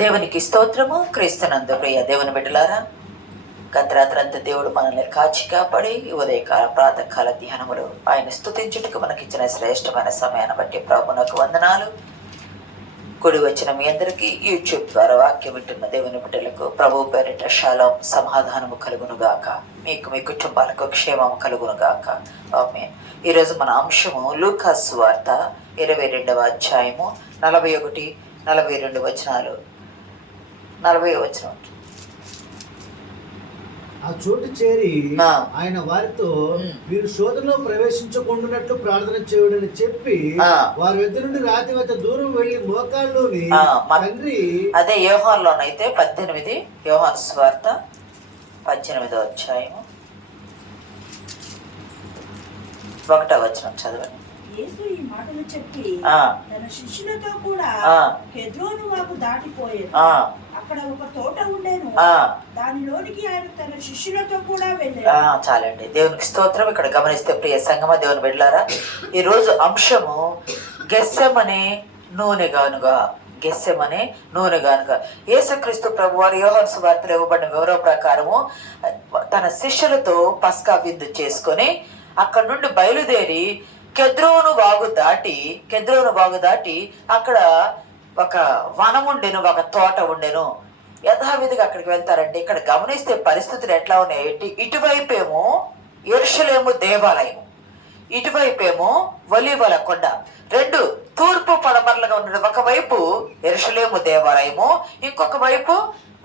దేవునికి స్తోత్రము. క్రీస్తునందు ప్రియ దేవుని బిడ్డలారా, గత రాత్రంతా దేవుడు మనల్ని కాచి కాపాడి ఉదయకాల ప్రాతకాల ధ్యానములు ఆయన స్తుతించుటకు మనకిచ్చిన శ్రేష్టమైన సమయాన్ని బట్టి ప్రభునకు వందనాలు. కూడి వచ్చిన మీ అందరికీ యూట్యూబ్ ద్వారా వాక్యం వింటున్న దేవుని బిడ్డలకు ప్రభు పేరిట షాలోం సమాధానము కలుగునుగాక. మీకు మీ కుటుంబాలకు క్షేమము కలుగునుగాక. ఆమేన్. ఈరోజు మన అంశము లూకా సువార్త 22వ అధ్యాయము 41, 42 వచనాలు. 40వ వచనం. ఆ చోటు చేరి ఆయన వారితో మీరు శోధనలో ప్రవేశించకుండానట్లు ప్రార్థన చేయడని చెప్పి వారి వద్ద నుండి రాతి వద్ద దూరం వెళ్లి మోకాళ్ళలోని తండ్రి. అదే యోహానులోనైతే 18, యోహాను సువార్త 18వ అధ్యాయము 1వ వచనం చదవండి. యేసు ఈ మాటలు చెప్పి తన శిష్యులతో కూడా కెద్రోను వాగు దాటిపోయాడు. అక్కడ ఒక తోట ఉండేను, దానిలోనికి ఆయన తన శిష్యులతో కూడా వెళ్ళాడు. చాలండి. దేవునికి స్తోత్రం. ఇక్కడ గమనిస్తే ప్రియ సంగమ దేవుని బిడ్డలారా, ఈ రోజు అంశము గెస్సెమనే నూనెగానుగా. గెస్సెమనే నూనెగానుగా. యేసుక్రీస్తు ప్రభు వారు యోహాను సువార్తలో ఇవ్వబడిన వివరం ప్రకారము తన శిష్యులతో పస్కా విందు చేసుకొని అక్కడ నుండి బయలుదేరి కెద్రోను వాగు దాటి అక్కడ ఒక వనం ఉండెను, ఒక తోట ఉండెను. యథావిధిగా అక్కడికి వెళ్తారంటే ఇక్కడ గమనిస్తే పరిస్థితులు ఎట్లా ఉన్నాయి. ఇటువైపేమో యెరూషలేము దేవాలయం, ఇటువైపేమో ఒలీవల కొండ. రెండు తూర్పు పడమరలుగా ఉండడం. ఒకవైపు యెరూషలేము దేవాలయము, ఇంకొక వైపు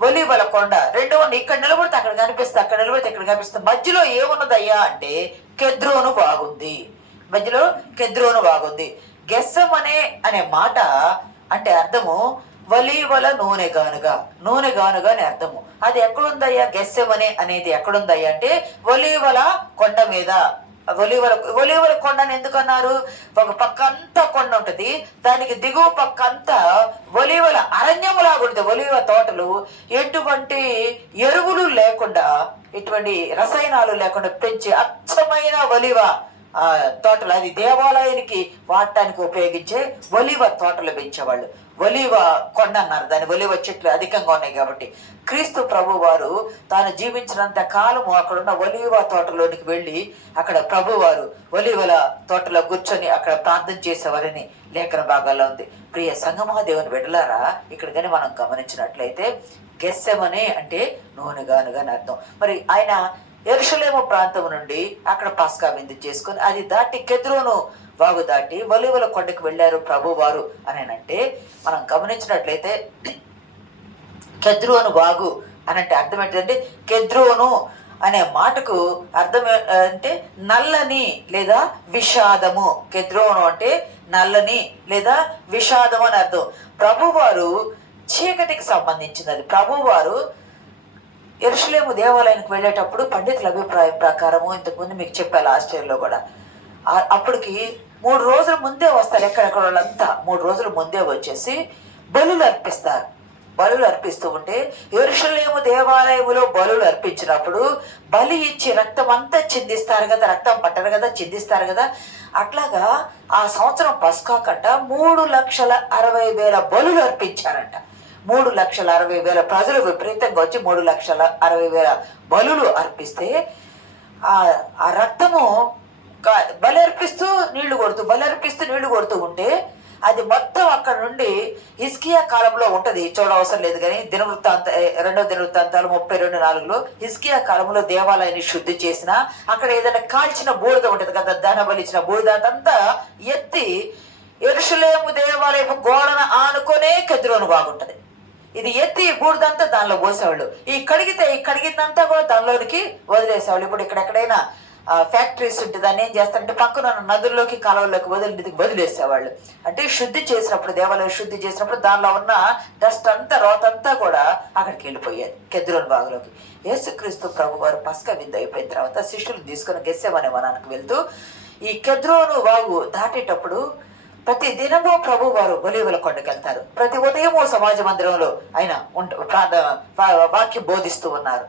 ఒలీవల కొండ. రెండు ఇక్కడ నిలబడితే అక్కడ కనిపిస్తుంది, అక్కడ నిలబడితే ఇక్కడ కనిపిస్తుంది. మధ్యలో ఏమున్నదయ్యా అంటే కెద్రోను వాగుంది. మధ్యలో కెద్రోను వాగుంది. గెస్సెమనే అనే మాట అంటే అర్థము ఒలీవల నూనెగానుగా అని అర్థము. అది ఎక్కడుందయ్యా? గెస్సెమనే అనేది ఎక్కడుందయ్యా అంటే ఒలీవల కొండ మీద. ఒలీవల కొండని ఎందుకన్నారు? ఒక పక్క అంతా కొండ ఉంటుంది, దానికి దిగువ పక్క అంతా ఒలీవల అరణ్యములాగా ఉంటుంది. ఒలీవ తోటలు ఎటువంటి ఎరువులు లేకుండా, ఎటువంటి రసాయనాలు లేకుండా పెంచి అచ్చమైన ఒలీవ తోటలు. అది దేవాలయానికి వాడటానికి ఉపయోగించే ఒలీవ తోటలు పెంచేవాళ్ళు. ఒలీవ కొండ అన్నారు దాన్ని. ఒలీవ చెట్లు అధికంగా ఉన్నాయి కాబట్టి క్రీస్తు ప్రభు వారు తాను జీవించినంత కాలము అక్కడున్న ఒలీవ తోటలోనికి వెళ్ళి అక్కడ ప్రభువారు ఒలీవల తోటలో కూర్చొని అక్కడ ప్రార్థన చేసేవారని లేఖన భాగాల్లో ఉంది. ప్రియ సంగమా దేవుని బిడ్డలారా, ఇక్కడ కానీ మనం గమనించినట్లయితే గెస్సెమనే అంటే నూనెగానుగా అని అర్థం. మరి ఆయన యెరూషలేము ప్రాంతం నుండి అక్కడ పస్కా విందు చేసుకొని అది దాటి కెద్రోను వాగు దాటి ఒలీవల కొండకు వెళ్ళారు ప్రభువారు అని అంటే మనం గమనించినట్లయితే కెద్రోను వాగు అని అంటే అర్థం ఏంటంటే కెద్రోను అనే మాటకు అర్థం అంటే నల్లని లేదా విషాదము. కెద్రోను అంటే నల్లని లేదా విషాదము అని అర్థం. ప్రభువారు చీకటికి సంబంధించినది. ప్రభువారు యెరూషలేము దేవాలయానికి వెళ్ళేటప్పుడు పండితుల అభిప్రాయం ప్రకారము, ఇంతకుముందు మీకు చెప్పాను ఆస్ట్రేలియాలో కూడా, అప్పటికి 3 రోజుల ముందే వస్తారు. ఎక్కడెక్కడ వాళ్ళంతా 3 రోజుల ముందే వచ్చేసి బలులు అర్పిస్తారు. బలులు అర్పిస్తూ ఉంటే యెరూషలేము దేవాలయములో బలులు అర్పించినప్పుడు బలి ఇచ్చి రక్తం అంతా చిందిస్తారు కదా, రక్తం పట్టరు కదా, చిందిస్తారు కదా. అట్లాగా ఆ సంవత్సరం పస్కా కంట 3,60,000 బలులు అర్పించారంట. 3,60,000 ప్రజలు విపరీతంగా వచ్చి 3,60,000 బలులు అర్పిస్తే ఆ రక్తము బలి అర్పిస్తూ నీళ్లు కొడుతూ ఉంటే అది మొత్తం అక్కడ నుండి హిజ్కియా కాలంలో ఉంటుంది. చూడవసరం లేదు కానీ రెండవ దినవృత్తాంతాలు 32:4లో హిజ్కియా కాలంలో దేవాలయాన్ని శుద్ధి చేసిన అక్కడ ఏదైనా కాల్చిన బూడిద ఉంటుంది కదా, దహన బలిచిన బూడిద అంతా ఎత్తి యెరూషలేము దేవాలయపు గోడన ఆనుకొనే కెద్రోను బాగుంటది. ఇది ఎత్తి బూడిదంతా దానిలో పోసేవాళ్ళు. ఈ కడిగిందంతా కూడా దానిలోనికి వదిలేసేవాళ్ళు. ఇప్పుడు ఇక్కడెక్కడైనా ఫ్యాక్టరీస్ ఉంటే దాన్ని ఏం చేస్తారంటే పక్కన నదుల్లోకి కాలువల్లోకి వదిలేసేవాళ్ళు. అంటే శుద్ధి చేసినప్పుడు, దేవాలయం శుద్ధి చేసినప్పుడు దానిలో ఉన్న డస్ట్ అంతా, రోతంతా కూడా అక్కడికి వెళ్ళిపోయేది కెద్రోను బాగులోకి. యేసుక్రీస్తు ప్రభు వారు పస్కా విందు అయిపోయిన తర్వాత శిష్యులు తీసుకుని గెస్సెమనే వనానికి వెళ్తూ ఈ కెద్రోను వాగు దాటేటప్పుడు ప్రతి దినము ప్రభు వారు ఒలీవల కొండకి వెళ్తారు. ప్రతి ఉదయము సమాజ మందిరంలో ఆయన వాక్యం బోధిస్తూ ఉన్నారు.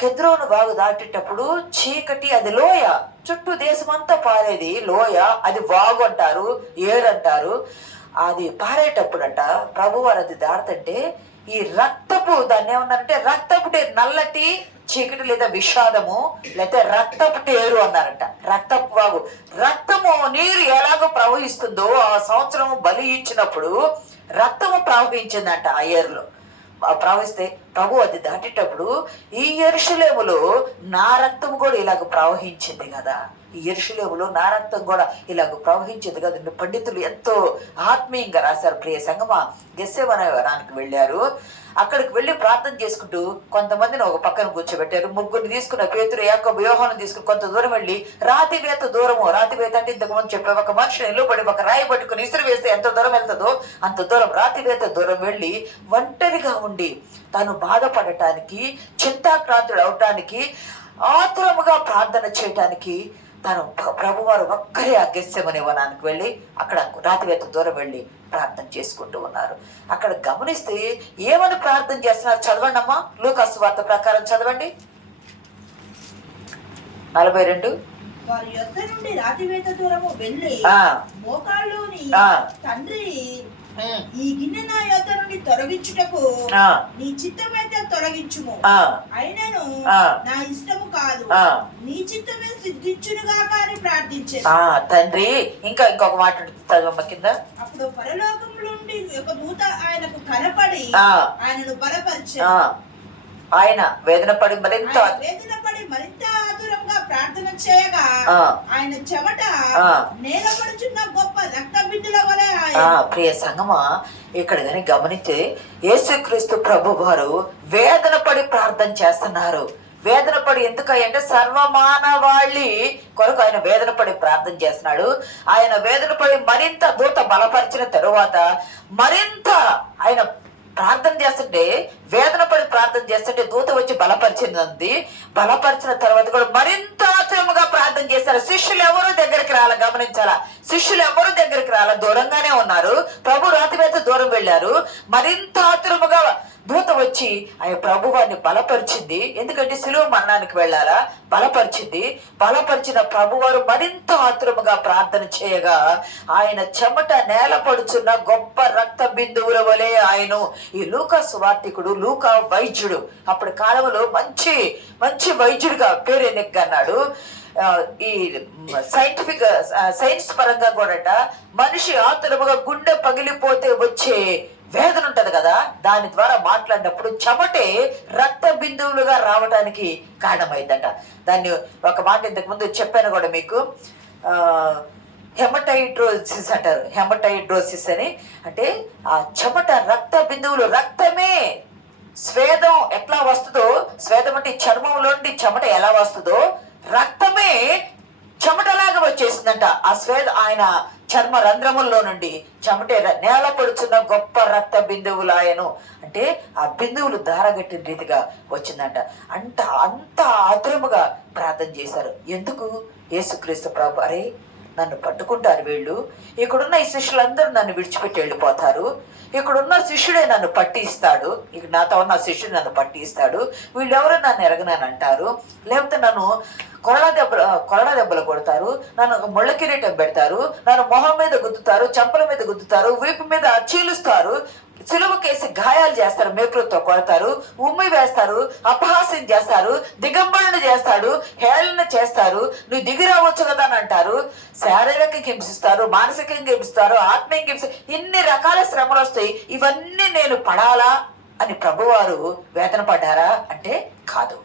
కెద్రోను వాగు దాటేటప్పుడు చీకటి, అది లోయ, చుట్టూ దేశమంతా పారేది లోయ, అది వాగు అంటారు, ఏడంటారు. అది పారేటప్పుడంట ప్రభువారు అది దాడుతుంటే ఈ రక్తపు, దాన్ని ఏమన్నారంటే రక్తపు నల్లటి చీకటి లేదా విషాదము లేదా రక్తపు టేరు అన్నారంట. రక్తపు వాగు, రక్తము నీరు ఎలాగో ప్రవహిస్తుందో ఆ సంవత్సరము బలి ఇచ్చినప్పుడు రక్తము ప్రవహించిందంట ఆ ఏరులో. ప్రవహిస్తే ప్రభు అది దాటేటప్పుడు ఈ యెరూషలేములో నా రక్తం కూడా ఇలాగ ప్రవహించింది కదా, ఈ యెరూషలేములో నా రక్తం కూడా ఇలాగ ప్రవహించింది కదా. పండితులు ఎంతో ఆత్మీయంగా రాశారు. ప్రియ సంగమా, గెత్సేమనే వనానికి వెళ్ళారు. అక్కడికి వెళ్ళి ప్రార్థన చేసుకుంటూ కొంతమందిని ఒక పక్కన కూర్చోబెట్టారు. ముగ్గురిని తీసుకున్న పేతురు, యాకోబు, యోహాను తీసుకుని కొంత దూరం వెళ్ళి రాతివేత దూరము, రాతివేత అంటే ఇంతకుముందు చెప్పే ఒక మనిషిని నిలబడి ఒక రాయి పట్టుకుని ఇసురు వేస్తే ఎంత దూరం వెళ్తుందో అంత దూరం, రాతివేత దూరం వెళ్ళి ఒంటరిగా ఉండి తాను బాధపడటానికి, చింతాక్రాంతుడు అవటానికి, ఆతురముగా ప్రార్థన చేయటానికి తను ప్రభువారు ఒక్కరే ఆ గెత్సేమనే వనానికి వెళ్ళి అక్కడ రాతివేత దూరం వెళ్ళి ప్రార్థన చేసుకుంటూ ఉన్నారు. అక్కడ గమనిస్తే ఏమని ప్రార్థన చేస్తున్నారు చదవండి అమ్మా. లూకా సువార్త ప్రకారం చదవండి 42. వారి యొద్ద నుండి రాతివేత దూరము వెళ్ళి మోకాళ్ళలోని తండ్రి, ఈ గిన్నె నా యొద్ద నుండి తొలగించుటకు నీ చిత్తమైతే తొలగించుము, అయినను నా ఇష్టము కాదు నీ చిత్తమే సిద్ధించునుగాక అని ప్రార్థించారు. తండ్రి ఇంకొక మాట కింద. అప్పుడు పరలోకం నుండి ఒక దూత ఆయనకు కనపడి ఆయనను బలపరిచాడు. ఆయన వేదన పడి మరింత ఆతురంగా ప్రార్థన చేయగా ఆయన చెమట నేలపడుచున్న గొప్ప రక్త బిందుల వలె. ప్రియ సంగమా, ఇక్కడ కానీ గమనించి యేసుక్రీస్తు ప్రభు వారు వేదన పడి ప్రార్థన చేస్తున్నారు. వేదన పడి ఎందుకంటే సర్వమానవాళి కొరకు ఆయన వేదన పడి ప్రార్థన చేస్తున్నాడు. ఆయన వేదన పడి మరింత దూత బలపరిచిన తరువాత మరింత ఆయన ప్రార్థన చేస్తుంటే, వేదన పడి ప్రార్థన చేస్తుంటే దూత వచ్చి బలపరిచింది. బలపరిచిన తర్వాత కూడా మరింత ఆతురముగా ప్రార్థన చేశారు. శిష్యులు ఎవరు దగ్గరికి రాల, గమనించాలా, శిష్యులు ఎవరు దగ్గరికి రాల, దూరంగానే ఉన్నారు. ప్రభు రాతివేత దూరం వెళ్ళారు. మరింత ఆతురముగా దూత వచ్చి ఆయన ప్రభువాన్ని బలపరిచింది. ఎందుకంటే శిలువ మరణానికి వెళ్ళాలా, బలపరిచింది. బలపరిచిన ప్రభువారు మరింత ఆతురముగా ప్రార్థన చేయగా ఆయన చెమట నేల పడుచున్న గొప్ప రక్త బిందువుల వలె ఆయన. ఈ లూకా సువార్తికుడు, లూకా వైద్యుడు, అప్పటి కాలంలో మంచి మంచి వైద్యుడిగా పేరెన్నెక్కన్నాడు. ఈ సైన్స్ పరంగా కూడా మనిషి ఆతురముగా గుండె పగిలిపోతే వచ్చే వేదన ఉంటది కదా, దాని ద్వారా మాట్లాడినప్పుడు చెమటే రక్త బిందువులుగా రావడానికి కారణమైందట. దాన్ని ఒక మాట ఇంతకు ముందు చెప్పాను కూడా మీకు, హెమటైడ్రోసిస్ అంటారు. హెమటైడ్రోసిస్ అని అంటే ఆ చెమట రక్త బిందువులు, రక్తమే స్వేదం ఎట్లా వస్తుందో, స్వేదం అంటే చర్మంలోండి చెమట ఎలా వస్తుందో రక్తమే చెమటలాగా వచ్చేసిందంట. ఆ స్వేద ఆయన చర్మ రంధ్రముల్లో నుండి చెమటే నేల పడుచున్న గొప్ప రక్త బిందువులు ఆయను. అంటే ఆ బిందువులు దారగట్టిన రీతిగా వచ్చిందంట. అంత ఆతురముగా ప్రార్థన చేశారు. ఎందుకు? యేసుక్రీస్తు ప్రభు, అరే నన్ను పట్టుకుంటారు వీళ్ళు, ఇక్కడున్న ఈ శిష్యులందరూ నన్ను విడిచిపెట్టి వెళ్ళిపోతారు, ఇక్కడున్న శిష్యుడే నన్ను పట్టిస్తాడు, ఇక నాతో ఉన్న శిష్యుడు నన్ను పట్టిస్తాడు, వీళ్ళెవరో నన్ను ఎరగనని అంటారు, లేకపోతే నన్ను కొరడా దెబ్బలు కొడతారు, నన్ను ముళ్ళ కిరీటం పెడతారు, నన్ను మొహం మీద గుద్దుతారు, చెంపల మీద గుద్దుతారు, వీపు మీద చీలుస్తారు, సిలువకేసి గాయాలు చేస్తారు, మేకులతో కొడతారు, ఉమ్మి వేస్తారు, అపహాస్యం చేస్తారు, దిగంబరుని చేస్తాడు, హేళన చేస్తారు, నువ్వు దిగి రావచ్చు కదా అని అంటారు, శారీరకంగా హింసిస్తారు, మానసికంగా హింసిస్తారు, ఆత్మీయంగా హింసిస్తారు, ఇన్ని రకాల శ్రమలు వస్తాయి. ఇవన్నీ నేను పడాలా అని ప్రభువారు వేదన పడ్డారా అంటే కాదు.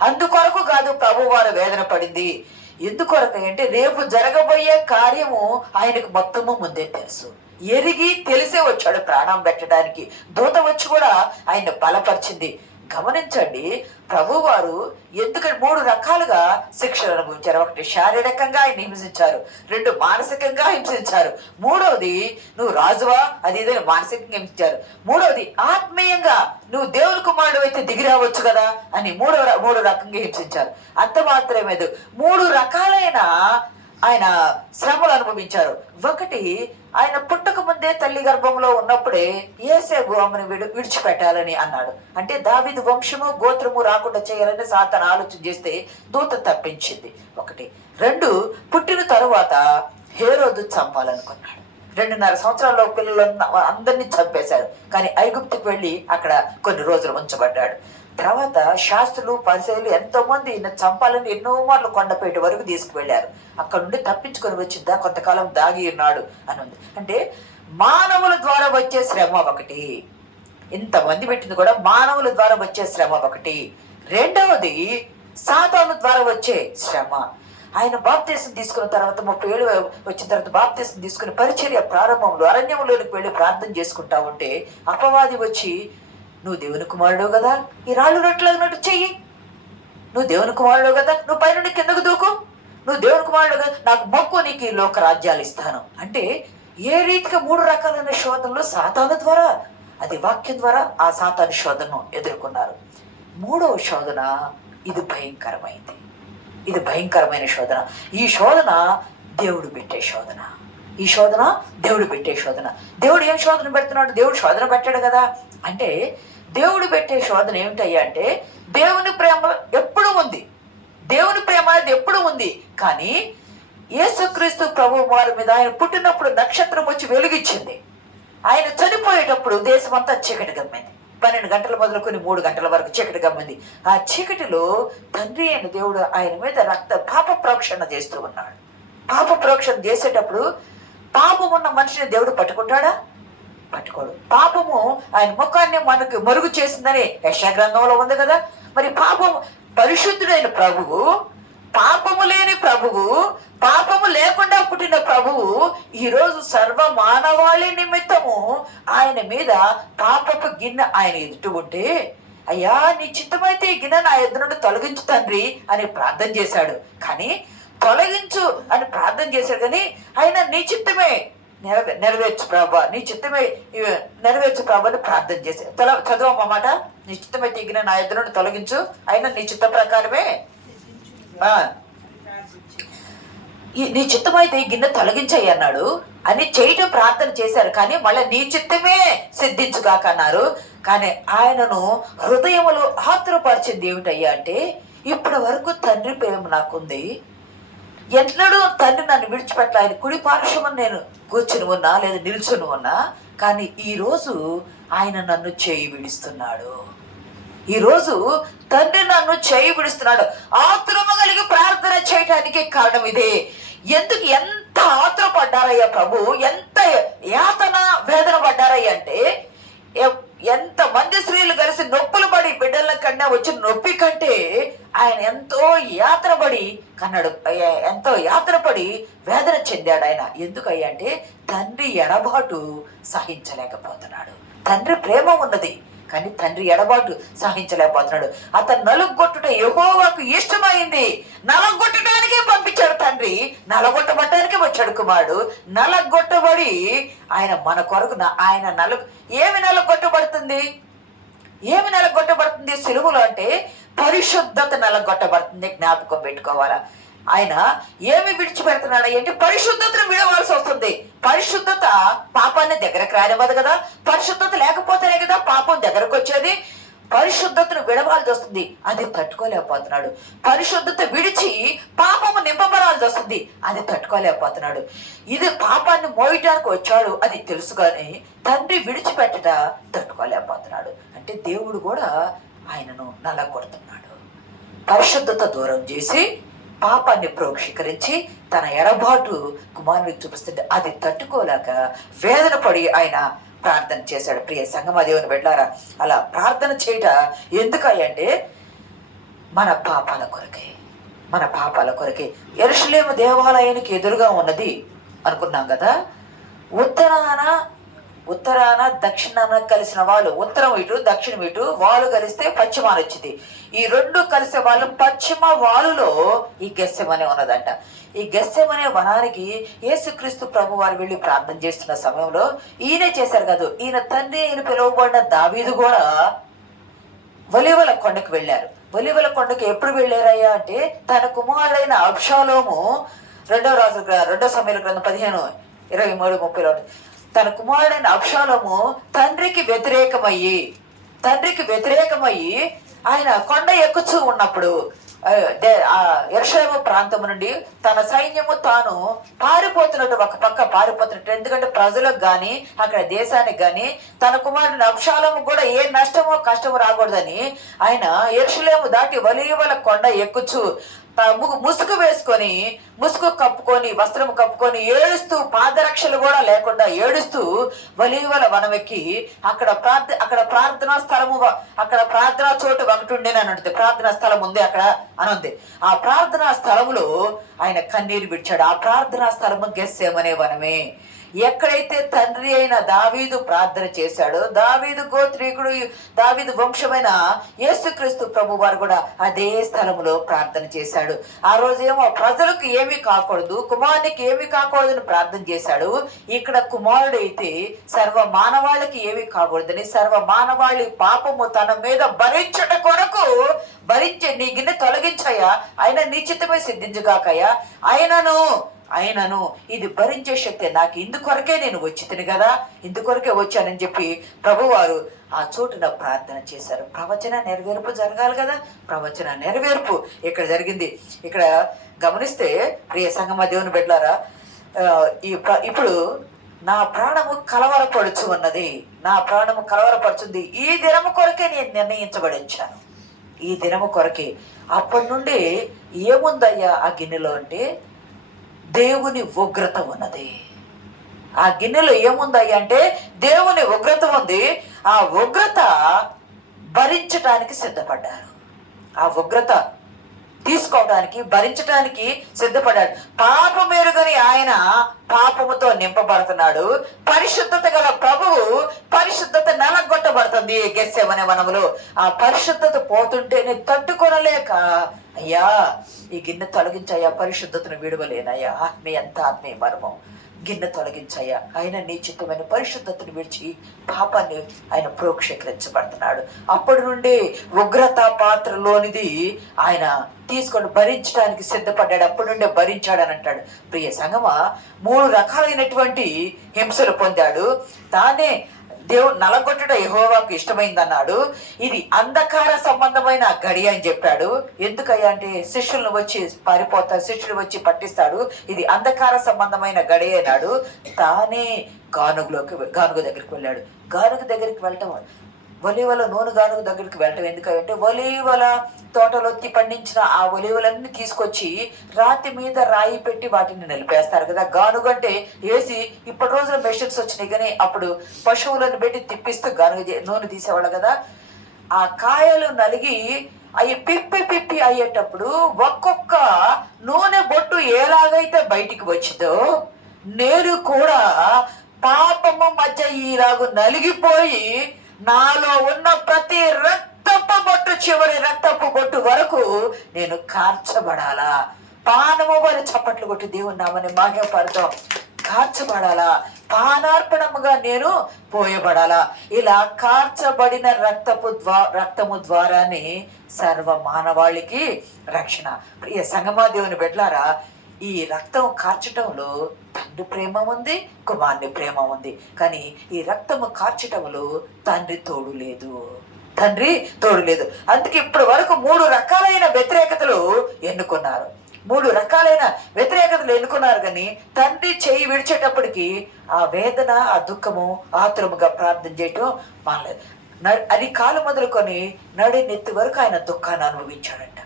అందుకొరకు కాదు ప్రభువారు వేదన పడింది. ఎందుకొరకు అంటే రేపు జరగబోయే కార్యము ఆయనకు మొత్తము ముందే తెలుసు. ఎరిగి తెలిసే వచ్చాడు ప్రాణం పెట్టడానికి. దూత వచ్చి కూడా ఆయన బలపరిచింది. గమనించండి, ప్రభువారు ఎందుకంటే 3 రకాలుగా శిక్షలు అనుభవించారు. 1 శారీరకంగా ఆయన హింసించారు, 2 మానసికంగా హింసించారు, 3వది నువ్వు రాజువా అది ఇదని మానసికంగా హింసించారు, 3వది ఆత్మీయంగా నువ్వు దేవుని కుమారుడు అయితే దిగి రావచ్చు కదా అని 3 రకంగా హింసించారు. అంత మాత్రమే 3 రకాలైన ఆయన శ్రమలు అనుభవించారు. 1 ఆయన పుట్టక ముందే తల్లి గర్భంలో ఉన్నప్పుడే యేసేపు ఆమెను విడిచిపెట్టాలని అన్నాడు. అంటే దావీదు వంశము గోత్రము రాకుండా చేయాలని సాతాను ఆలోచన చేస్తే దూత తప్పించింది. 1. 2 పుట్టిన తరువాత హేరోదు చంపాలనుకున్నాడు. 2.5 సంవత్సరాల పిల్లలు అందరినీ చంపేశారు. కానీ ఐగుప్తుకు వెళ్ళి అక్కడ కొన్ని రోజులు ఉంచబడ్డాడు. తర్వాత శాస్త్రులు పరిచయులు ఎంతో మంది ఈయన చంపాలని ఎన్నో మార్లు కొండపేట వరకు తీసుకువెళ్ళారు. అక్కడ నుండి తప్పించుకొని వచ్చిందా కొంతకాలం దాగి ఉన్నాడు అని ఉంది. అంటే మానవుల ద్వారా వచ్చే శ్రమ ఒకటి, ఇంతమంది పెట్టింది కూడా మానవుల ద్వారా వచ్చే శ్రమ ఒకటి. రెండవది సాతాను ద్వారా వచ్చే శ్రమ. ఆయన బాప్తీసం తీసుకున్న తర్వాత 30 ఏళ్ళు వచ్చిన తర్వాత బాప్తీసం తీసుకుని పరిచర్య ప్రారంభంలో అరణ్యంలోనికి వెళ్ళి ప్రార్థన చేసుకుంటా ఉంటే అపవాది వచ్చి, నువ్వు దేవుని కుమారుడు కదా, ఈ రాళ్ళు రొట్టెలగినట్టు చెయ్యి, నువ్వు దేవుని కుమారుడు కదా, నువ్వు పైనుండి కిందకు దూకు, నువ్వు దేవుని కుమారుడు కదా, నాకు మొక్కు, నీకు ఈ లోక రాజ్యాలు ఇస్తాను. అంటే ఏ రీతిగా 3 రకాలైన శోధనలు సాతాను ద్వారా, అది వాక్యం ద్వారా ఆ సాతాను శోధనను ఎదుర్కొన్నారు. 3వ శోధన ఇది భయంకరమైంది. ఇది భయంకరమైన శోధన. ఈ శోధన దేవుడు పెట్టే శోధన. ఈ శోధన దేవుడు పెట్టే శోధన. దేవుడు ఏం శోధన పెడుతున్నాడు? దేవుడు శోధన పెట్టాడు కదా. అంటే దేవుడు పెట్టే శోధన ఏమిటయ్యా అంటే, దేవుని ప్రేమ ఎప్పుడు ఉంది, దేవుని ప్రేమ అనేది ఎప్పుడు ఉంది. కానీ యేసుక్రీస్తు ప్రభు వారి మీద ఆయన పుట్టినప్పుడు నక్షత్రం వచ్చి వెలుగిచ్చింది. ఆయన చనిపోయేటప్పుడు దేశమంతా చీకటి గమ్మింది. 12 గంటల మొదలుకొని 3 గంటల వరకు చీకటి గమ్మింది. ఆ చీకటిలో తండ్రి అయిన దేవుడు ఆయన మీద పాప ప్రోక్షణ చేస్తూ ఉన్నాడు. పాప ప్రోక్షణ చేసేటప్పుడు పాపం ఉన్న మనిషిని దేవుడు పట్టుకుంటాడా? పట్టుకోడు. పాపము ఆయన ముఖాన్ని మనకు మరుగు చేసిందని యెషయా గ్రంథంలో ఉంది కదా. మరి పాపము, పరిశుద్ధుడైన ప్రభువు, పాపము లేని ప్రభువు, పాపము లేకుండా పుట్టిన ప్రభువు ఈరోజు సర్వ మానవాళి నిమిత్తము ఆయన మీద పాపపు గిన్నె ఆయన ఎదుటి ఉంటే, అయ్యా నీ చిత్తమైతే ఈ గిన్నె నా ఎదురు నుండి తొలగించు తండ్రి అని ప్రార్థన చేశాడు. కానీ తొలగించు అని ప్రార్థన చేశాడు, కానీ ఆయన నీ చిత్తమే నెరవేర్చు ప్రభా, నీ చిత్తమే నెరవేర్చు ప్రభా అని ప్రార్థన చేశాడు. చదువు మాట, నీ చిత్తమైతే ఈ గిన్నె నా ఎదురు నుండి తొలగించు, అయినా నీ చిత్త ప్రకారమే నీ చిత్తమైతే ఈ గిన్నె తొలగించాయి అన్నాడు అని చేయటం ప్రార్థన చేశారు. కానీ మళ్ళీ నీ చిత్తమే సిద్ధించుగాక అన్నారు. కానీ ఆయనను హృదయములో ఆతురపరిచింది ఏమిటయ్యా అంటే, ఇప్పటి వరకు తండ్రి ప్రేమ నాకుంది, ఎన్నడూ తండ్రి నన్ను విడిచిపెట్ల, ఆయన కుడి పార్శ్వమని నేను కూర్చుని ఉన్నా లేదా నిల్చుని ఉన్నా, కానీ ఈరోజు ఆయన నన్ను చేయి విడుస్తున్నాడు. ఈరోజు తండ్రి నన్ను చేయి విడుస్తున్నాడు. ఆతురమ కలిగి ప్రార్థన చేయడానికి కారణం ఇదే. ఎందుకు ఎంత ఆతురపడ్డారయ్యా ప్రభు, ఎంత యాతన వేదన పడ్డారయ్యా అంటే, ఎంత మంది స్త్రీలు కలిసి నొప్పులు పడి బిడ్డల కన్నా వచ్చిన నొప్పి కంటే ఆయన ఎంతో యాతన పడి కన్నాడు, ఎంతో యాతన పడి వేదన చెందాడు ఆయన. ఎందుకయ్యా అంటే తండ్రి ఎడబాటు సహించలేకపోతున్నాడు. తండ్రి ప్రేమ ఉన్నది కానీ తండ్రి ఎడబాటు సహించలేకపోతున్నాడు. అతను నలుగొట్టుట యెహోవాకు ఇష్టమైంది. నలగొట్టడానికే పంపించాడు తండ్రి, నలగొట్టబడ్డానికే వచ్చాడు కుమారుడు. నలగొట్టబడి ఆయన మన కొరకు ఆయన ఏమి నలగొట్టబడుతుంది? ఏమి నలగొట్టబడుతుంది సిలువలో అంటే పరిశుద్ధత నలగొట్టబడుతుంది. జ్ఞాపకం పెట్టుకోవాలా. ఆయన ఏమి విడిచిపెడుతున్నాడు అంటే పరిశుద్ధతను విడవాల్సి వస్తుంది. పరిశుద్ధత పాపాన్ని దగ్గరకు రానివ్వదు కదా. పరిశుద్ధత లేకపోతేనే కదా పాపం దగ్గరకు వచ్చేది. పరిశుద్ధతను విడవాల్సి వస్తుంది, అది తట్టుకోలేకపోతున్నాడు. పరిశుద్ధత విడిచి పాపము నింపబడాల్సి వస్తుంది, అది తట్టుకోలేకపోతున్నాడు. ఇది పాపాన్ని మోయటానికి వచ్చాడు అది తెలుసు, కానీ తండ్రి విడిచిపెట్టట తట్టుకోలేకపోతున్నాడు. అంటే దేవుడు కూడా ఆయనను నల్లగొడుతున్నాడు. పరిశుద్ధత దూరం చేసి పాపాన్ని ప్రోక్షీకరించి తన ఎడబాటు కుమారునికి చూపిస్తుంటే అది తట్టుకోలేక వేదన పడి ఆయన ప్రార్థన చేశాడు. ప్రియ సంగమా దేవుని బిడ్డలారా, అలా ప్రార్థన చేయట ఎందుకంటే మన పాపాల కొరకే, మన పాపాల కొరకే. యెరూషలేము దేవాలయానికి ఎదురుగా ఉన్నది అనుకున్నాం కదా. ఉత్తరాన దక్షిణాన కలిసిన వాళ్ళు, ఉత్తరం ఇటు దక్షిణం ఇటు వాళ్ళు కలిస్తే పశ్చిమాన వచ్చింది. ఈ 2 కలిసే వాళ్ళు పశ్చిమ వాలులో ఈ గెస్సెమనే ఉన్నదంట. ఈ గెస్సెమనే వనానికి యేసుక్రీస్తు ప్రభు వారు వెళ్ళి ప్రార్థన చేస్తున్న సమయంలో ఈయనే చేశారు కాదు, ఈయన తండ్రి ఈయన పిలువబడిన దావీదు కూడా ఒలీవల కొండకు వెళ్ళారు. ఒలీవల కొండకు ఎప్పుడు వెళ్ళారయ్యా అంటే తన కుమారుడైన అబ్షాలోము 2 సమూయేలు గ్రంథం 15:23-30లో తన కుమారుడైన అబ్షాలోము తండ్రికి వ్యతిరేకమయ్యి ఆయన కొండ ఎక్కుచూ ఉన్నప్పుడు యెరూషలేము ప్రాంతం నుండి తన సైన్యము తాను పారిపోతున్నట్టు, ఒక పక్క పారిపోతున్నట్టు. ఎందుకంటే ప్రజలకు కానీ అక్కడ దేశానికి కానీ తన కుమారుడు అబ్షాలోము కూడా ఏ నష్టమో కష్టమో రాకూడదని ఆయన యెరూషలేము దాటి ఒలీవల కొండ ఎక్కుచు ముసుగు వేసుకొని, ముసుగు కప్పుకొని, వస్త్రం కప్పుకొని ఏడుస్తూ, పాదరక్షలు కూడా లేకుండా ఏడుస్తూ ఒలీవల వనమెక్కి అక్కడ ప్రార్థనా స్థలము, అక్కడ ప్రార్థనా చోటు ఒకటి ఉండేనని ఉంటుంది. ప్రార్థనా స్థలం ఉంది అక్కడ అనుంది. ఆ ప్రార్థనా స్థలములో ఆయన కన్నీరు విడిచాడు. ఆ ప్రార్థనా స్థలము గెస్సేమనే వనమే. ఎక్కడైతే తండ్రి అయిన దావీదు ప్రార్థన చేశాడో, దావీదు గోత్రీకుడు, దావీదు వంశమైన యేసుక్రీస్తు ప్రభు వారు కూడా అదే స్థలములో ప్రార్థన చేశాడు. ఆ రోజేమో ప్రజలకు ఏమీ కాకూడదు, కుమారునికి ఏమీ కాకూడదని ప్రార్థన చేశాడు. ఇక్కడ కుమారుడైతే సర్వ మానవాళికి ఏమీ కాకూడదని, సర్వ మానవాళి పాపము తన మీద భరించట కొరకు భరించే నీ గిన్నె తొలగించయ్యా, ఆయన నిశ్చితమే సిద్ధించుగాకయ్యా, ఆయనను ఇది భరించే శక్తి నాకు ఇందుకొరకే నేను వచ్చితిని కదా, ఇందుకొరకే వచ్చానని చెప్పి ప్రభువారు ఆ చోటున ప్రార్థన చేశారు. ప్రవచన నెరవేర్పు జరగాలి కదా, ప్రవచన నెరవేర్పు ఇక్కడ జరిగింది. ఇక్కడ గమనిస్తే ప్రియ సంగమ దేవుని బిడ్డలారా, ఇప్పుడు నా ప్రాణము కలవరపడుచు ఉన్నది, నా ప్రాణము కలవరపడుచుంది. ఈ దినము కొరకే నేను నిర్ణయించబడి వచ్చాను, ఈ దినము కొరకే. అప్పటి నుండి ఏముందయ్యా ఆ గిన్నెలో అంటే దేవుని ఉగ్రత ఉన్నది. ఆ గిన్నెలో ఏముందయ్యా అంటే దేవుని ఉగ్రత ఉంది. ఆ ఉగ్రత భరించటానికి సిద్ధపడ్డారు, ఆ ఉగ్రత తీసుకోవడానికి, భరించడానికి సిద్ధపడ్డాడు. పాపం ఎరుగని ఆయన పాపముతో నింపబడుతున్నాడు. పరిశుద్ధత గల ప్రభువు పరిశుద్ధత నలగొట్టబడుతుంది గెస్సేమనే వనములో. ఆ పరిశుద్ధత పోతుంటేనే తట్టుకొనలేక, అయ్యా ఈ గిన్నె తొలగించయ్యా, పరిశుద్ధతను విడవలేనయ్యా, ఆత్మీయ మర్మం, గిన్నె తొలగించయ్యా. ఆయన నీ చిత్తమైన పరిశుద్ధతను విడిచి పాపాన్ని ఆయన ప్రోక్షకరించబడుతున్నాడు. అప్పటి నుండి ఉగ్రత పాత్రలోనిది ఆయన తీసుకొని భరించడానికి సిద్ధపడ్డాడు. అప్పటి నుండే భరించాడని అంటాడు. ప్రియ సంగమ, 3 రకాలైనటువంటి హింసలు పొందాడు. తానే దేవుడు నలగొట్టడం యెహోవాకు ఇష్టమైందన్నాడు. ఇది అంధకార సంబంధమైన గడి అని చెప్పాడు. ఎందుకయ్యా అంటే శిష్యులను వచ్చి పారిపోతారు, శిష్యులు వచ్చి పట్టిస్తాడు. ఇది అంధకార సంబంధమైన గడి అన్నాడు. తానే గానుగు దగ్గరికి వెళ్ళాడు. గానుగు దగ్గరికి వెళ్ళటం, ఒలీవల నూనె గానుగు దగ్గరికి వెళ్ళటం ఎందుకంటే ఒలీవల తోటలో పండించిన ఆ ఒలీవలన్నీ తీసుకొచ్చి రాతి మీద రాయి పెట్టి వాటిని నిలిపేస్తారు కదా. గానుగ అంటే వేసి, ఇప్పటి రోజున మెషిన్స్ వచ్చినాయి కానీ అప్పుడు పశువులను పెట్టి తిప్పిస్తూ గానుగ నూనె తీసేవాళ్ళు కదా. ఆ కాయలు నలిగి అవి పిప్పి అయ్యేటప్పుడు ఒక్కొక్క నూనె బొట్టు ఎలాగైతే బయటికి వచ్చిందో, నేను కూడా పాపము మధ్య ఈలాగు నలిగిపోయి నాలో ఉన్న ప్రతి రక్తపు బొట్టు, చివరి రక్తపు బొట్టు వరకు నేను కార్చబడాలా. పానము వారి చప్పట్లు కొట్టి దేవుని నామని మహిమపడతాం. కార్చబడాలా, పానార్పణముగా నేను పోయబడాలా. ఇలా కార్చబడిన రక్తము ద్వారానే సర్వ మానవాళికి రక్షణ. ప్రియ సంగమా దేవుని బిడ్డలారా, ఈ రక్తం కార్చటంలో తండ్రి ప్రేమ ఉంది, కుమారుని ప్రేమ ఉంది. కానీ ఈ రక్తము కార్చటంలో తండ్రి తోడు లేదు. అందుకే ఇప్పటి వరకు 3 రకాలైన వ్యతిరేకతలు ఎన్నుకున్నారు. 3 రకాలైన వ్యతిరేకతలు ఎన్నుకున్నారు. కానీ తండ్రి చేయి విడిచేటప్పటికి ఆ వేదన, ఆ దుఃఖము, ఆతురముగా ప్రార్థన చేయటం మానలేదు. అరికాలు మొదలుకొని నడినెత్తి వరకు ఆయన దుఃఖాన్ని అనుభవించాడంట.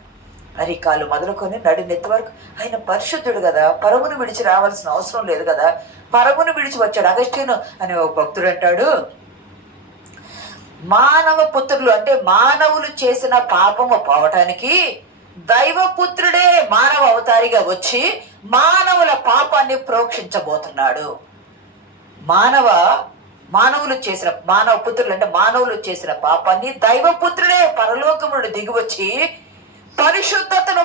అరికాలు మొదలుకొని నడినెత్తి వరకు. ఆయన పరిశుద్ధుడు కదా, పరమును విడిచి రావాల్సిన అవసరం లేదు కదా, పరమును విడిచి వచ్చాడు. అగస్టీను అనే ఒక భక్తుడు అంటాడు, మానవ పుత్రులు అంటే మానవులు చేసిన పాపము పోవటానికి దైవపుత్రుడే మానవ అవతారిగా వచ్చి మానవుల పాపాన్ని ప్రోక్షించబోతున్నాడు. మానవులు చేసిన మానవ పుత్రులు అంటే మానవులు చేసిన పాపాన్ని దైవపుత్రుడే పరలోకముడు దిగివచ్చి పరిశుద్ధతను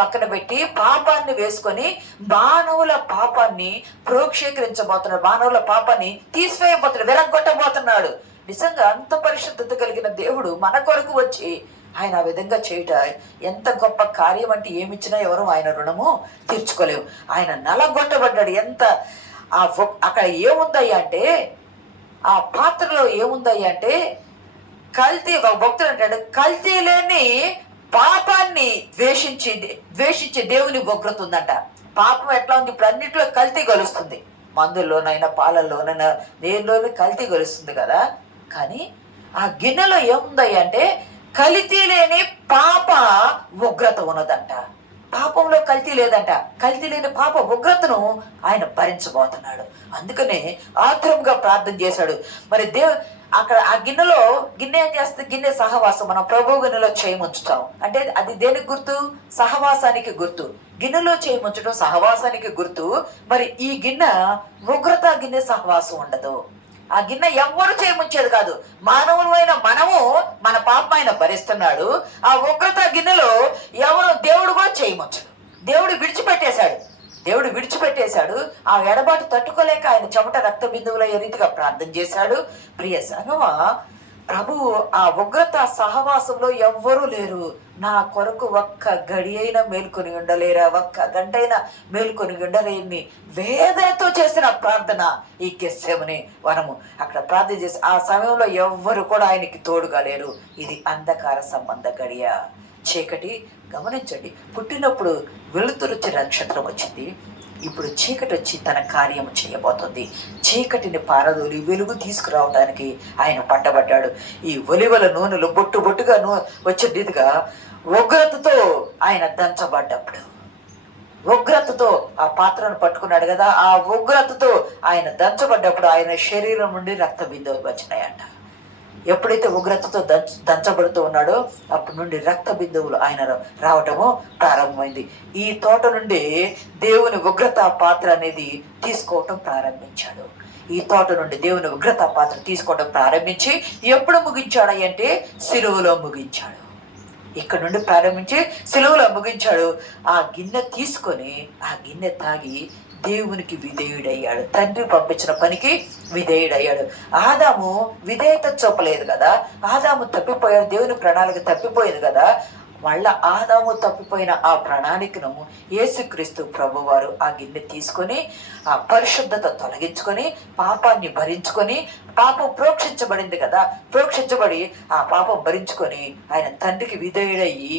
పక్కన పెట్టి పాపాన్ని వేసుకొని మానవుల పాపాన్ని ప్రోక్షీకరించబోతున్నాడు. మానవుల పాపాన్ని తీసివేయబోతున్నాడు, విరగొట్టబోతున్నాడు. నిజంగా అంత పరిశుద్ధత కలిగిన దేవుడు మన కొరకు వచ్చి ఆయన ఆ విధంగా చేయట ఎంత గొప్ప కార్యం అంటే ఏమిచ్చినా ఎవరు ఆయన రుణము తీర్చుకోలేవు. ఆయన నలగొట్టబడ్డాడు. అక్కడ ఏముందయ్యా అంటే, ఆ పాత్రలో ఏముందయ్యా అంటే ఒక భక్తుడు అంటాడు, కల్తీ లేని పాపాన్ని ద్వేషించే దేవుని ఉగ్రత ఉందంట. పాపం ఎట్లా ఉంది? ఇప్పుడు అన్నింటిలో కల్తీ కలుస్తుంది, మందుల్లోనైనా పాలల్లోనైనా దేనిలోనే కల్తీ కలుస్తుంది కదా. కానీ ఆ గిన్నెలో ఏముందయ్య అంటే కల్తీ లేని పాప ఉగ్రత ఉన్నదంట. పాపంలో కల్తీ లేదంట. కల్తీ లేని పాప ఉగ్రతను ఆయన భరించబోతున్నాడు. అందుకనే ఆత్రంగా ప్రార్థన చేశాడు. మరి అక్కడ ఆ గిన్నె ఏం చేస్తుంది? గిన్నె సహవాసం. మనం ప్రభు గిన్నెలో చేయముంచుతాం అంటే అది దేనికి గుర్తు? సహవాసానికి గుర్తు. గిన్నెలో చేయముంచడం సహవాసానికి గుర్తు. మరి ఈ గిన్నె ఉగ్రత గిన్నె సహవాసం ఉండదు. ఆ గిన్నె ఎవ్వరు చేయముంచేది కాదు. మానవులైన మనము మన పాపం ఆయన భరిస్తున్నాడు. ఆ ఉగ్రత గిన్నెలో దేవుడు కూడా చేయముంచడు. దేవుడు విడిచిపెట్టేశాడు. ఆ ఎడబాటు తట్టుకోలేక ఆయన చెమట రక్త బిందువుల రీతిగా ప్రార్థన చేశాడు. ప్రియ సంగమా, ప్రభువు ఆ ఉగ్రత సహవాసంలో ఎవ్వరూ లేరు. నా కొరకు ఒక్క గడి అయినా మేల్కొని ఉండలేరా, ఒక్క గంట అయినా మేల్కొని ఉండలేని వేదనతో చేసిన ప్రార్థన ఈ గెత్సేమనే వనము. అక్కడ ప్రార్థన చేసి ఆ సమయంలో ఎవ్వరు కూడా ఆయనకి తోడుగా లేరు. ఇది అంధకార సంబంధ గడియ, చీకటి. గమనించండి, పుట్టినప్పుడు వెలుతురుచ్చి నక్షత్రం వచ్చింది. ఇప్పుడు చీకటి వచ్చి తన కార్యము చేయబోతుంది. చీకటిని పారదోలి వెలుగు తీసుకురావడానికి ఆయన పట్టబడ్డాడు. ఈ ఒలివల నూనెలు బొట్టుగా వచ్చే రీతిగా ఉగ్రతతో ఆయన దంచబడ్డప్పుడు, ఉగ్రతతో ఆ పాత్రను పట్టుకున్నాడు కదా, ఆ ఉగ్రతతో ఆయన దంచబడ్డప్పుడు ఆయన శరీరం నుండి రక్త బిందువులు వచ్చినాయంట. ఎప్పుడైతే ఉగ్రతతో దంచబడుతూ ఉన్నాడో అప్పటి నుండి రక్త బిందువులు ఆయన రావటము ప్రారంభమైంది. ఈ తోట నుండి దేవుని ఉగ్రత పాత్ర అనేది తీసుకోవటం ప్రారంభించాడు. ఈ తోట నుండి దేవుని ఉగ్రత పాత్ర తీసుకోవటం ప్రారంభించి ఎప్పుడు ముగించాడు అంటే సిలువలో ముగించాడు. ఇక్కడ నుండి ప్రారంభించి సిలువలో ముగించాడు. ఆ గిన్నె తీసుకొని ఆ గిన్నె తాగి దేవునికి విధేయుడయ్యాడు. తండ్రి పంపించిన పనికి విధేయుడయ్యాడు. ఆదాము విధేయత చూపలేదు కదా, ఆదాము తప్పిపోయాడు, దేవుని ప్రణాళిక తప్పిపోయింది కదా. మళ్ళా ఆదాము తప్పిపోయిన ఆ ప్రణాళికను యేసుక్రీస్తు ప్రభువారు ఆ గిన్నె తీసుకొని ఆ పరిశుద్ధత తొలగించుకొని పాపాన్ని భరించుకొని, పాపం ప్రోక్షించబడింది కదా, ప్రోక్షించబడి ఆ పాపం భరించుకొని ఆయన తండ్రికి విధేయుడయ్యి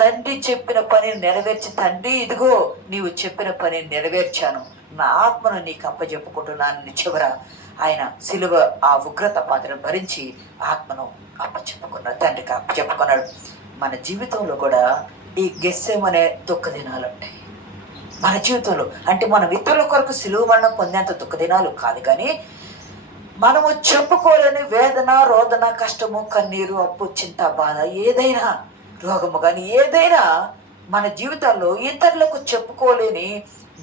తండ్రి చెప్పిన పనిని నెరవేర్చి, తండ్రి ఇదిగో నీవు చెప్పిన పనిని నెరవేర్చాను, నా ఆత్మను నీకు అప్పచెప్పుకుంటున్నాను చివర ఆయన సిలువ ఆ ఉగ్రత పాత్రను భరించి ఆత్మను అప్పచెప్పుకున్నాడు, తండ్రికి అప్పచెప్పుకున్నాడు. మన జీవితంలో కూడా ఈ గెస్సేమనే దుఃఖ దినాలు ఉంటాయి మన జీవితంలో. అంటే మనం ఇతరుల కొరకు సిలువ మరణం పొందేంత దుఃఖ దినాలు కాదు, కానీ మనము చెప్పుకోలేని వేదన, రోదన, కష్టము, కన్నీరు, అప్పు, చింత, బాధ, ఏదైనా రోగము కానీ ఏదైనా మన జీవితాల్లో ఇతరులకు చెప్పుకోలేని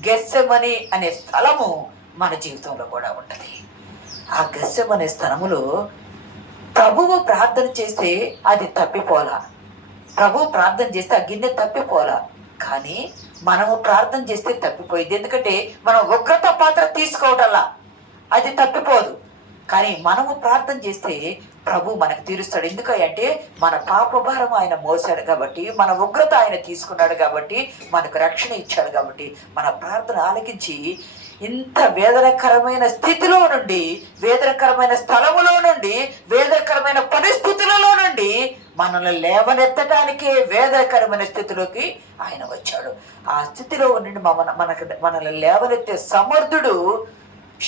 గెస్సెమని అనే స్థలము మన జీవితంలో కూడా ఉంటుంది. ఆ గెస్సెమనే స్థలములో ప్రభువు ప్రార్థన చేస్తే అది తప్పిపోలా, ప్రభువు ప్రార్థన చేస్తే ఆ గిన్నె తప్పిపోలా. కానీ మనము ప్రార్థన చేస్తే తప్పిపోయింది. ఎందుకంటే మనం ఉగ్రత పాత్ర తీసుకోవటల్లా అది తప్పిపోదు. కానీ మనము ప్రార్థన చేస్తే ప్రభు మనకు తీరుస్తాడు. ఎందుకంటే మన పాప భారం ఆయన మోసాడు కాబట్టి, మన ఉగ్రత ఆయన తీసుకున్నాడు కాబట్టి, మనకు రక్షణ ఇచ్చాడు కాబట్టి, మన ప్రార్థన ఆలకించి ఇంత వేదనకరమైన స్థితిలో నుండి, వేదనకరమైన స్థలములో నుండి, వేదనకరమైన పరిస్థితులలో నుండి మనల్ని లేవనెత్తటానికే వేదనకరమైన స్థితిలోకి ఆయన వచ్చాడు. ఆ స్థితిలో నుండి మనల్ని లేవనెత్తే సమర్థుడు,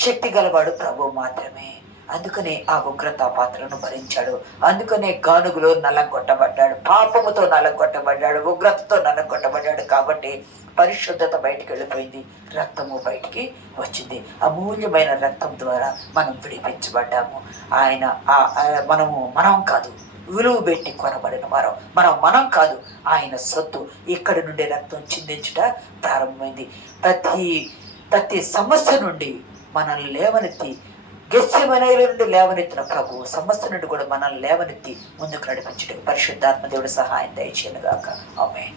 శక్తి గలవాడు ప్రభు మాత్రమే. అందుకనే ఆ ఉగ్రత పాత్రను భరించాడు. అందుకనే గానుగులో నల్లగొట్టబడ్డాడు, పాపముతో నల్లగొట్టబడ్డాడు, ఉగ్రతతో నల్లగొట్టబడ్డాడు. కాబట్టి పరిశుద్ధత బయటికి వెళ్ళిపోయింది, రక్తము బయటికి వచ్చింది. అమూల్యమైన రక్తం ద్వారా మనం విడిపించబడ్డాము. ఆయన మనం కాదు, విలువ పెట్టి కొనబడిన మనం కాదు, ఆయన సొత్తు. ఇక్కడి నుండి రక్తం చిందించుట ప్రారంభమైంది. ప్రతి సమస్య నుండి మనల్ని లేవనెత్తి, గెస్సేమనే నుండి లేవనెత్తిన ప్రభు సమస్య నుండి కూడా మనల్ని లేవనెత్తి ముందుకు నడిపించడానికి పరిశుద్ధాత్మ దేవుడు సహాయం దయచేయనుగాక. ఆమేన్.